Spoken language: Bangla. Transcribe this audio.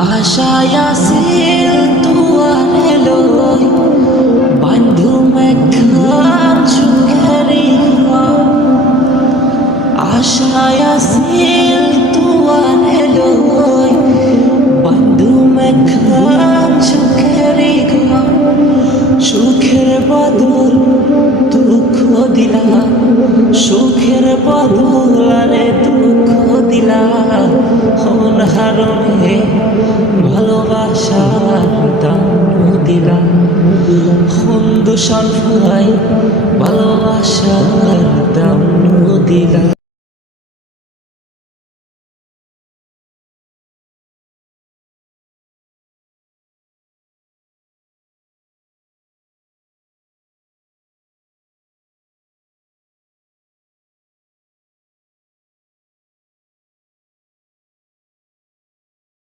আশায় আছিল তোয়ারে লই বন্ধু মেঘান সুখেরি আশায় আছিল তোয়ারে লই বন্ধু মেঘান সুখেরি সুখের বদল দুঃখ দিলা সুখের বদল আরে দুঃখ দিলা অনাহারণে ভালোবাসার দাম দিলা দূষণ ভালোবাসার দাম দিলা।